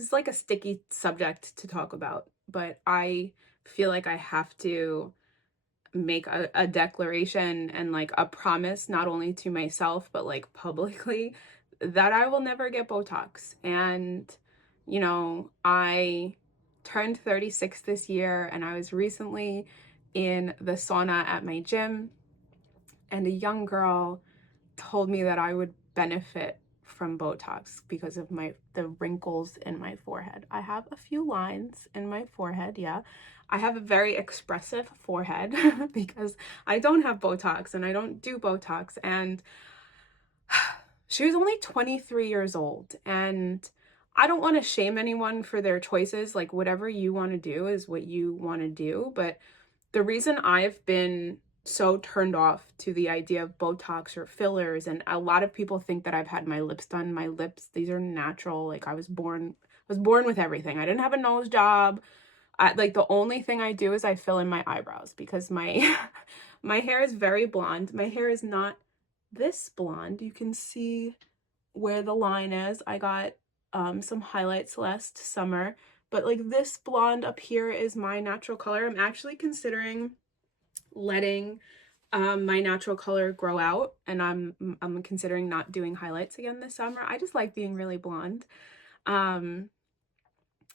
this is like a sticky subject to talk about, but I feel like I have to make a declaration and like a promise, not only to myself, but like publicly, that I will never get Botox. And, I turned 36 this year, and I was recently in the sauna at my gym, and a young girl told me that I would benefit from Botox because of the wrinkles in my forehead. I have a few lines in my forehead, yeah. I have a very expressive forehead because I don't have Botox and I don't do Botox. And she was only 23 years old. And I don't want to shame anyone for their choices. Like, whatever you want to do is what you want to do. But the reason I've been so turned off to the idea of Botox or fillers, and a lot of people think that I've had my lips done. My lips, these are natural. Like, I was born with everything. I didn't have a nose job. Like, the only thing I do is I fill in my eyebrows because my my hair is very blonde. My hair is not this blonde. You can see where the line is. I got some highlights last summer, but like this blonde up here is my natural color. I'm actually considering letting my natural color grow out, and I'm considering not doing highlights again this summer. I just like being really blonde. Um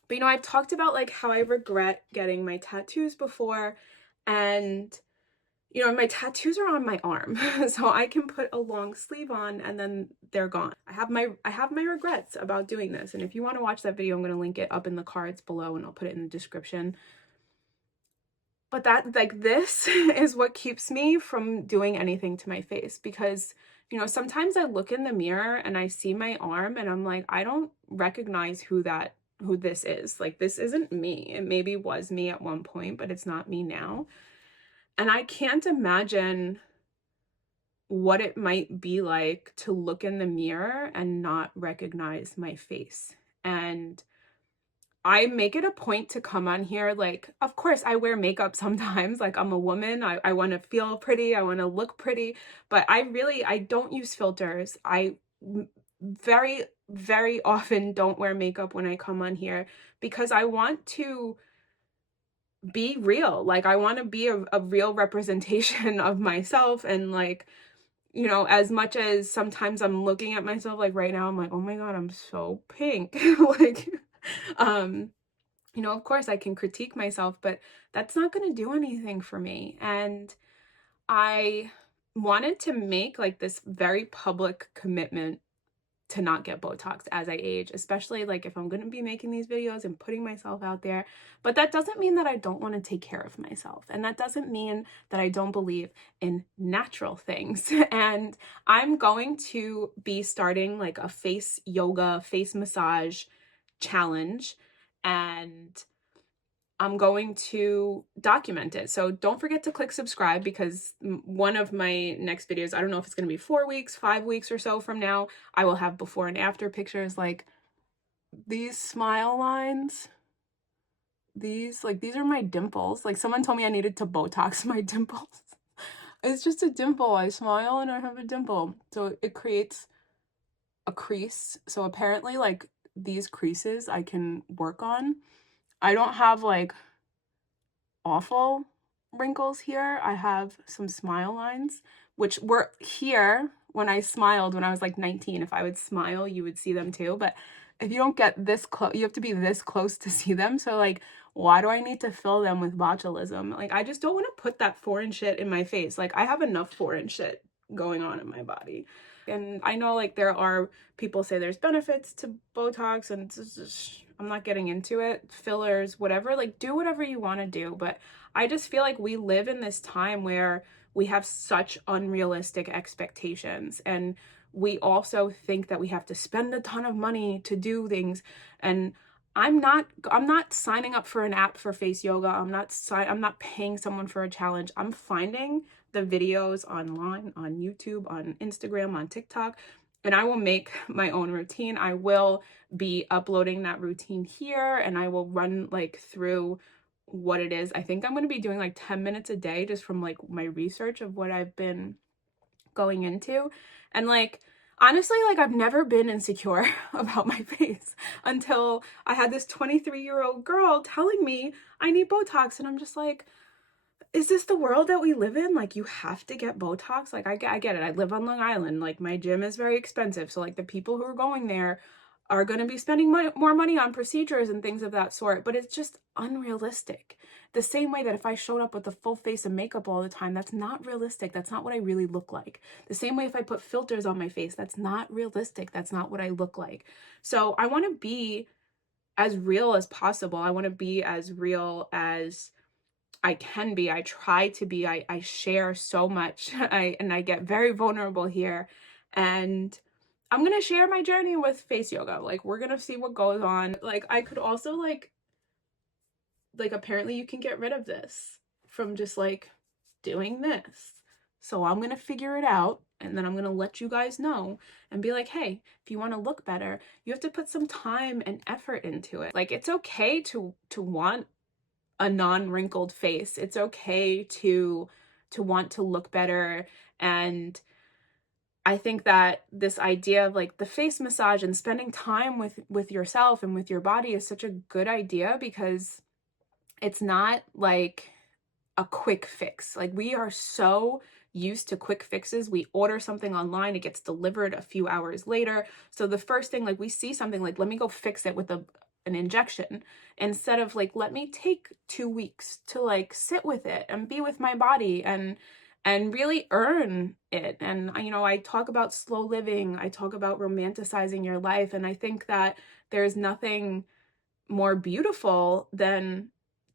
but I've talked about like how I regret getting my tattoos before, and my tattoos are on my arm. So I can put a long sleeve on and then they're gone. I have my regrets about doing this. And if you want to watch that video, I'm going to link it up in the cards below and I'll put it in the description. But that, like, this is what keeps me from doing anything to my face, because sometimes I look in the mirror and I see my arm and I'm like, I don't recognize who this is. Like, this isn't me. It maybe was me at one point, but it's not me now. And I can't imagine what it might be like to look in the mirror and not recognize my face. And I make it a point to come on here. Like, of course, I wear makeup sometimes. Like, I'm a woman. I want to feel pretty. I want to look pretty. But I don't use filters. Very, very often don't wear makeup when I come on here because I want to be real. Like, I want to be a real representation of myself. And like, as much as sometimes I'm looking at myself, like right now, I'm like, oh my God, I'm so pink. Like, um, of course I can critique myself, but that's not going to do anything for me. And I wanted to make like this very public commitment to not get Botox as I age, especially like if I'm going to be making these videos and putting myself out there. But that doesn't mean that I don't want to take care of myself. And that doesn't mean that I don't believe in natural things. And I'm going to be starting like a face yoga, face massage challenge. And I'm going to document it. So don't forget to click subscribe, because one of my next videos, I don't know if it's going to be 4 weeks, 5 weeks or so from now, I will have before and after pictures. Like, these smile lines, these are my dimples. Like, someone told me I needed to Botox my dimples. It's just a dimple. I smile and I have a dimple. So it creates a crease. So apparently, like, these creases I can work on. I don't have like awful wrinkles here. I have some smile lines, which were here when I smiled when I was like 19. If I would smile, you would see them too. But if you don't get this close, you have to be this close to see them. So like, why do I need to fill them with botulism? Like, I just don't want to put that foreign shit in my face. Like, I have enough foreign shit going on in my body. And I know like there are people say there's benefits to Botox, and it's just, I'm not getting into it. Fillers, whatever, like, do whatever you want to do. But I just feel like we live in this time where we have such unrealistic expectations, and we also think that we have to spend a ton of money to do things. And I'm not signing up for an app for face yoga. I'm not paying someone for a challenge. I'm finding the videos online, on YouTube, on Instagram, on TikTok, and I will make my own routine. I will be uploading that routine here, and I will run like through what it is. I think I'm going to be doing like 10 minutes a day just from like my research of what I've been going into. And like, Honestly, like I've never been insecure about my face until I had this 23-year-old girl telling me I need Botox. And I'm just like, is this the world that we live in? Like, you have to get Botox? Like, I get it. I live on Long Island. Like, my gym is very expensive. So, like, the people who are going there are going to be spending more money on procedures and things of that sort. But it's just unrealistic. The same way that if I showed up with a full face of makeup all the time, that's not realistic. That's not what I really look like. The same way if I put filters on my face, that's not realistic. That's not what I look like. So, I want to be as real as possible. I want to be as real as I can be. I try to be. I share so much. I get very vulnerable here. And I'm gonna share my journey with face yoga. Like, we're gonna see what goes on. Like, I could also apparently you can get rid of this from just like doing this. So I'm gonna figure it out, and then I'm gonna let you guys know and be like, hey, if you want to look better, you have to put some time and effort into it. Like, it's okay to want a non-wrinkled face. It's okay to want to look better. And I think that this idea of like the face massage and spending time with yourself and with your body is such a good idea, because it's not like a quick fix. Like, we are so used to quick fixes. We order something online, it gets delivered a few hours later. So the first thing, like, we see something like, let me go fix it with an injection, instead of like, let me take 2 weeks to like sit with it and be with my body and really earn it. And I talk about slow living, I talk about romanticizing your life, and I think that there's nothing more beautiful than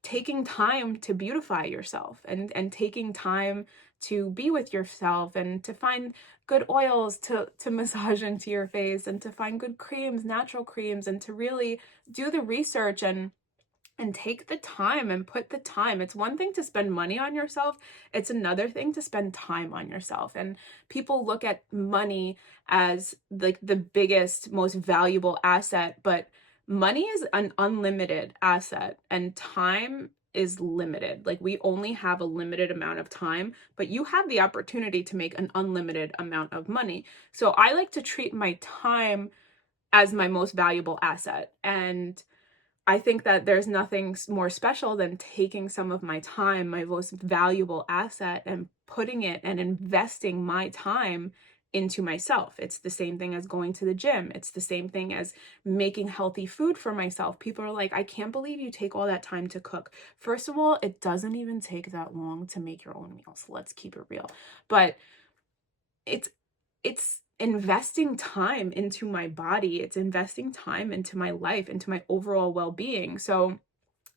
taking time to beautify yourself, and taking time to be with yourself, and to find good oils to massage into your face, and to find good creams, natural creams, and to really do the research and take the time and put the time. It's one thing to spend money on yourself, it's another thing to spend time on yourself. And people look at money as like the biggest, most valuable asset, but money is an unlimited asset and time is limited. Like, we only have a limited amount of time, but you have the opportunity to make an unlimited amount of money. So I like to treat my time as my most valuable asset. And I think that there's nothing more special than taking some of my time, my most valuable asset, and putting it and investing my time into myself. It's the same thing as going to the gym. It's the same thing as making healthy food for myself. People are like, I can't believe you take all that time to cook. First of all, it doesn't even take that long to make your own meals. Let's keep it real. But it's investing time into my body. It's investing time into my life, into my overall well-being. So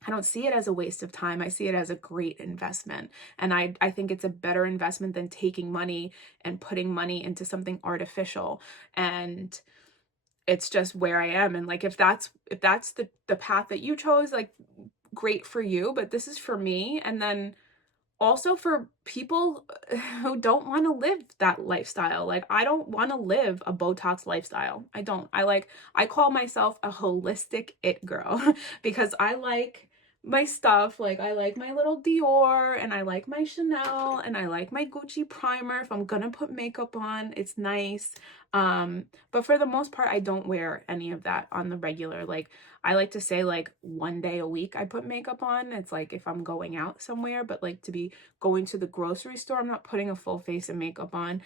I don't see it as a waste of time. I see it as a great investment. And I think it's a better investment than taking money and putting money into something artificial. And it's just where I am. And like, if that's the path that you chose, like, great for you, but this is for me. And then also for people who don't want to live that lifestyle. Like, I don't want to live a Botox lifestyle. I don't. I call myself a holistic it girl because I like my stuff. Like, I like my little Dior, and I like my Chanel, and I like my Gucci primer. If I'm gonna put makeup on, it's nice. But for the most part, I don't wear any of that on the regular. Like, I like to say like 1 day a week I put makeup on. It's like if I'm going out somewhere, but like to be going to the grocery store, I'm not putting a full face of makeup on.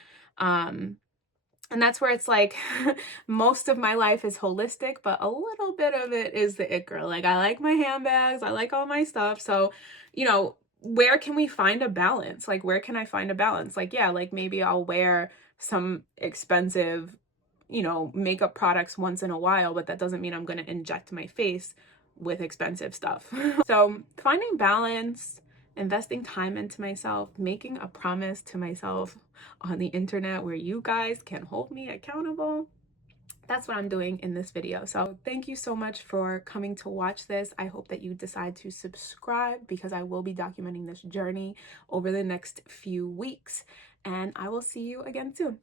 And that's where it's like most of my life is holistic, but a little bit of it is the it girl. Like, I like my handbags, I like all my stuff. So, where can we find a balance? Like, where can I find a balance? Like, yeah, like maybe I'll wear some expensive makeup products once in a while, but that doesn't mean I'm going to inject my face with expensive stuff. So finding balance, investing time into myself, making a promise to myself on the internet where you guys can hold me accountable. That's what I'm doing in this video. So thank you so much for coming to watch this. I hope that you decide to subscribe, because I will be documenting this journey over the next few weeks, and I will see you again soon.